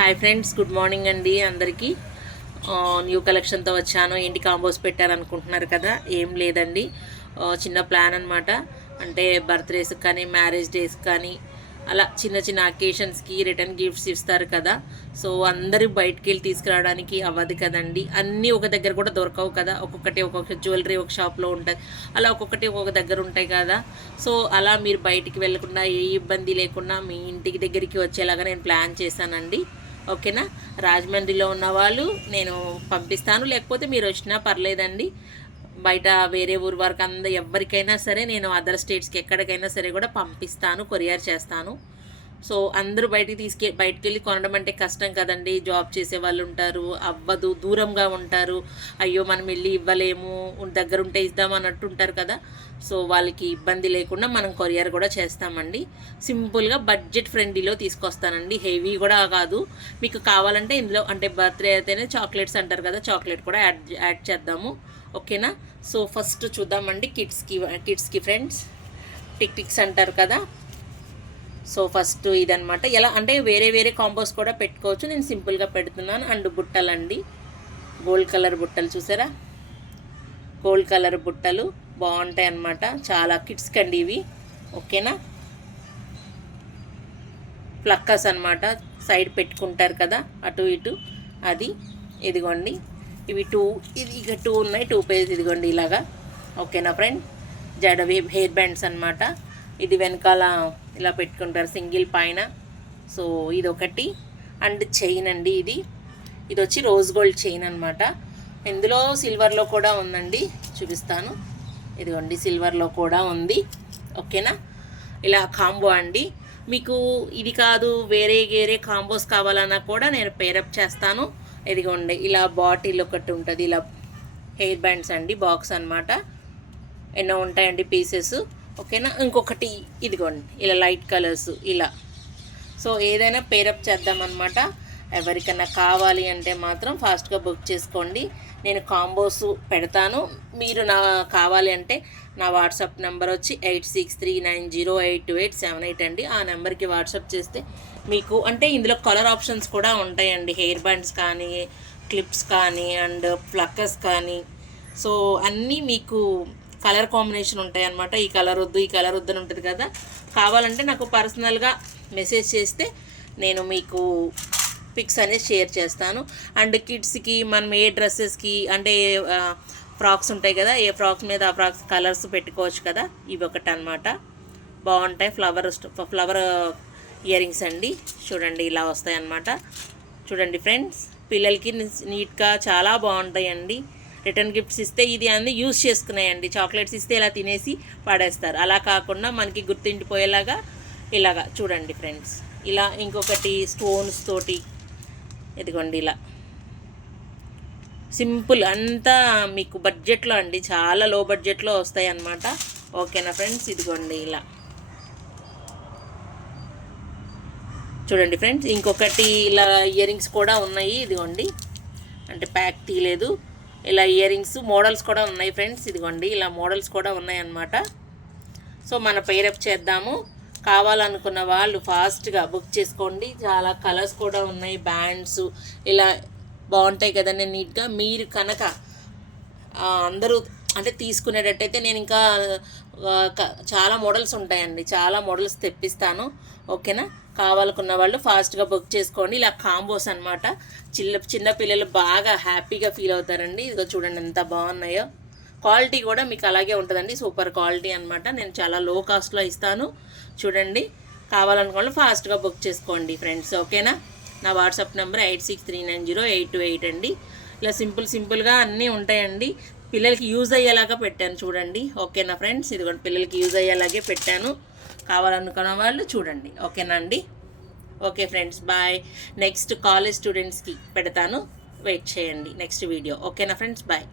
Hi friends, good morning అండి అందరికీ. New కలెక్షన్తో వచ్చాను. ఏంటి కాంబోస్ పెట్టారనుకుంటున్నారు కదా, ఏం లేదండి. చిన్న ప్లాన్ అనమాట. అంటే బర్త్డేస్కి కానీ మ్యారేజ్ డేస్కి కానీ అలా చిన్న చిన్న అకేషన్స్కి రిటర్న్ గిఫ్ట్స్ ఇస్తారు కదా. సో అందరూ బయటికి వెళ్ళి తీసుకురావడానికి అవ్వదు కదండి. అన్నీ ఒక దగ్గర కూడా దొరకవు కదా. ఒక్కొక్క జ్యువెలరీ ఒక షాప్లో ఉంటుంది, అలా ఒక్కొక్కటి ఒక్కొక్క దగ్గర ఉంటాయి కదా. సో అలా మీరు బయటికి వెళ్ళకుండా ఏ ఇబ్బంది లేకుండా మీ ఇంటికి దగ్గరికి వచ్చేలాగా నేను ప్లాన్ చేశానండి. ఓకేనా. రాజమండ్రిలో ఉన్న వాళ్ళు నేను పంపిస్తాను, లేకపోతే మీరు వచ్చినా పర్లేదండి. బయట వేరే ఊరు వరకు ఎవరికైనా సరే నేను అదర్ స్టేట్స్కి ఎక్కడికైనా సరే కూడా పంపిస్తాను, కొరియర్ చేస్తాను. సో అందరూ బయటికి వెళ్ళి కొనడం అంటే కష్టం కదండి. జాబ్ చేసే వాళ్ళు ఉంటారు, అవ్వదు, దూరంగా ఉంటారు. అయ్యో మనం వెళ్ళి ఇవ్వలేము, దగ్గరుంటే ఇద్దాం అన్నట్టు ఉంటారు కదా. సో వాళ్ళకి ఇబ్బంది లేకుండా మనం కొరియర్ కూడా చేస్తామండి. సింపుల్గా బడ్జెట్ ఫ్రెండ్లీలో తీసుకొస్తానండి, హెవీ కూడా కాదు. మీకు కావాలంటే ఇందులో అంటే బర్త్డే అయితేనే చాక్లెట్స్ అంటారు కదా, చాక్లెట్ కూడా యాడ్ చేద్దాము. ఓకేనా. సో ఫస్ట్ చూద్దామండి కిడ్స్కి ఫ్రెండ్స్ టిక్స్ అంటారు కదా. సో ఫస్ట్ ఇదనమాట. ఎలా అంటే వేరే వేరే కాంబోస్ కూడా పెట్టుకోవచ్చు, నేను సింపుల్గా పెడుతున్నాను. అండ్ బుట్టలండి, గోల్డ్ కలర్ బుట్టలు చూసారా, గోల్డ్ కలర్ బుట్టలు బాగుంటాయి అన్నమాట. చాలా కిడ్స్కి అండి ఇవి. ఓకేనా. ఫ్లక్కర్స్ అనమాట, సైడ్ పెట్టుకుంటారు కదా అటు ఇటు, అది. ఇదిగోండి ఇవి ఇక టూ ఉన్నాయి, 2 పేజ్. ఇదిగోండి ఇలాగా. ఓకేనా ఫ్రెండ్. హెయిర్ బ్యాండ్స్ అనమాట. ఇది వెనకాల ఇలా పెట్టుకుంటారు, సింగిల్ పైన. సో ఇది ఒకటి. అండ్ చైన్ అండి, ఇది వచ్చి రోజ్ గోల్డ్ చైన్ అనమాట. ఇందులో సిల్వర్లో కూడా ఉందండి, చూపిస్తాను. ఇదిగోండి సిల్వర్లో కూడా ఉంది. ఓకేనా. ఇలా కాంబో అండి. మీకు ఇది కాదు వేరే కాంబోస్ కావాలన్నా కూడా నేను పేరప్ చేస్తాను. ఇదిగోండి ఇలా బాటిల్ ఒకటి ఉంటుంది, ఇలా హెయిర్ బ్యాండ్స్ అండి, బాక్స్ అనమాట. ఎన్నో ఉంటాయండి పీసెస్. ఓకేనా. ఇంకొకటి ఇదిగోండి ఇలా లైట్ కలర్స్ ఇలా. సో ఏదైనా పేరప్ చేద్దామన్నమాట. ఎవరికైనా కావాలి అంటే మాత్రం ఫాస్ట్గా బుక్ చేసుకోండి. నేను కాంబోస్ పెడతాను. మీరు కావాలి అంటే నా వాట్సాప్ నెంబర్ వచ్చి 8639082878 అండి. ఆ నెంబర్కి వాట్సాప్ చేస్తే మీకు అంటే ఇందులో కలర్ ఆప్షన్స్ కూడా ఉంటాయండి. హెయిర్ బ్యాండ్స్ కానీ, క్లిప్స్ కానీ, అండ్ ఫ్లక్కర్స్ కానీ. సో అన్నీ మీకు కలర్ కాంబినేషన్ ఉంటాయి అన్నమాట. ఈ కలర్ వద్దు అని ఉంటుంది కదా. కావాలంటే నాకు పర్సనల్గా మెసేజ్ చేస్తే నేను మీకు పిక్స్ అనేది షేర్ చేస్తాను. అండ్ కిడ్స్కి మనం ఏ డ్రెస్సెస్కి అంటే ఫ్రాక్స్ ఉంటాయి కదా, ఏ ఫ్రాక్స్ మీద ఆ ఫ్రాక్స్ కలర్స్ పెట్టుకోవచ్చు కదా. ఇవి ఒకటి అనమాట, బాగుంటాయి. ఫ్లవర్ ఇయర్ రింగ్స్ అండి, చూడండి ఇలా వస్తాయి అన్నమాట. చూడండి ఫ్రెండ్స్, పిల్లలకి నీట్గా చాలా బాగుంటాయండి. రిటర్న్ గిఫ్ట్స్ ఇస్తే ఇది అన్నీ యూజ్ చేసుకున్నాయండి. చాక్లెట్స్ ఇస్తే ఇలా తినేసి పడేస్తారు. అలా కాకుండా మనకి గుర్తుండిపోయేలాగా ఇలాగా చూడండి ఫ్రెండ్స్. ఇలా ఇంకొకటి స్టోన్స్ తోటి, ఇదిగోండి ఇలా సింపుల్, అంతా మీకు బడ్జెట్లో అండి, చాలా లో బడ్జెట్లో వస్తాయి అన్నమాట. ఓకేనా ఫ్రెండ్స్. ఇదిగోండి ఇలా చూడండి ఫ్రెండ్స్. ఇంకొకటి ఇలా ఇయర్ రింగ్స్ కూడా ఉన్నాయి. ఇదిగోండి అంటే ప్యాక్ తీయలేదు. ఇలా ఇయర్ రింగ్స్ మోడల్స్ కూడా ఉన్నాయి ఫ్రెండ్స్. ఇదిగోండి ఇలా మోడల్స్ కూడా ఉన్నాయి అన్నమాట. సో మన పేరప్ చేద్దాము. కావాలనుకున్న వాళ్ళు ఫాస్ట్గా బుక్ చేసుకోండి. చాలా కలర్స్ కూడా ఉన్నాయి, బ్యాండ్స్ ఇలా బాగుంటాయి కదండి నీట్గా. మీరు కనుక అందరూ అంటే తీసుకునేటట్టయితే నేను ఇంకా చాలా మోడల్స్ ఉంటాయండి, చాలా మోడల్స్ తెప్పిస్తాను. ఓకేనా. కావాలనుకున్న వాళ్ళు ఫాస్ట్గా బుక్ చేసుకోండి. ఇలా కాంబోస్ అనమాట. చిన్న పిల్లలు బాగా హ్యాపీగా ఫీల్ అవుతారండి. ఇదిగో చూడండి ఎంత బాగున్నాయో. క్వాలిటీ కూడా మీకు అలాగే ఉంటుందండి, సూపర్ క్వాలిటీ అనమాట. నేను చాలా లో కాస్ట్లో ఇస్తాను. చూడండి, కావాలనుకోండి ఫాస్ట్గా బుక్ చేసుకోండి ఫ్రెండ్స్. ఓకేనా. నా వాట్సాప్ నెంబర్ 86390828 అండి. ఇలా సింపుల్గా అన్నీ ఉంటాయండి. పిల్లలకి యూజ్ అయ్యేలాగా పెట్టాను చూడండి. ఓకేనా ఫ్రెండ్స్. ఇదిగోండి పిల్లలకి యూజ్ అయ్యేలాగే పెట్టాను. కావాలనుకున్న వాళ్ళు చూడండి. ఓకేనా అండి. Okay friends, bye. Next college స్టూడెంట్స్కి పెడతాను, వెయిట్ చేయండి నెక్స్ట్ వీడియో. ఓకేనా ఫ్రెండ్స్, బాయ్.